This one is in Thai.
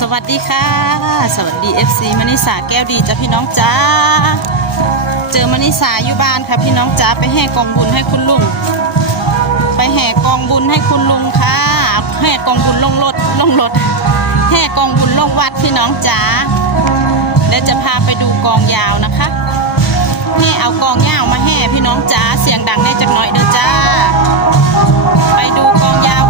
สวัสดีค่ะ สวัสดี FC มณิสาแก้วดีจ้ะพี่น้องจ้า เจอมณิสาอยู่บ้านค่ะพี่น้องจ้าไปแห่กองบุญให้คุณลุง ไปแห่กองบุญให้คุณลุงค่ะแห่กองบุญลงรถลงรถแห่กองบุญลงวัดพี่น้องจ้าเดี๋ยวจะพาไปดูกองยาวนะคะแห่เอากองยาวมาแห่พี่น้องจ้าเสียงดังได้จักหน่อยเด้อจ้า ไปดูกองยาว